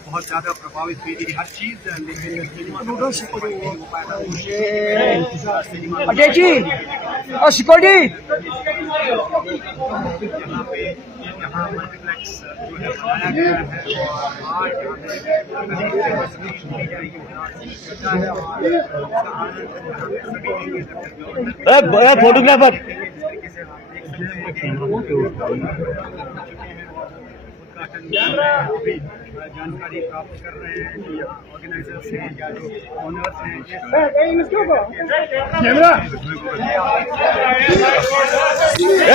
बहुत ज़्यादा प्रभावित हुई थी हर चीज़, लेकिन अजय जी और सिक्योरिटी यहाँ मल्टीप्लेक्स जो है बनाया गया है और आज फोटोग्राफर जानकारी प्राप्त कर रहे हैं कि यहाँ ऑर्गेनाइजर्स हैं या जो ओनर्स हैं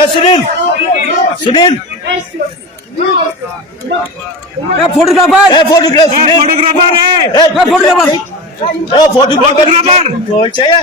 Sunil Sunil photographer photographer photographer चाहिए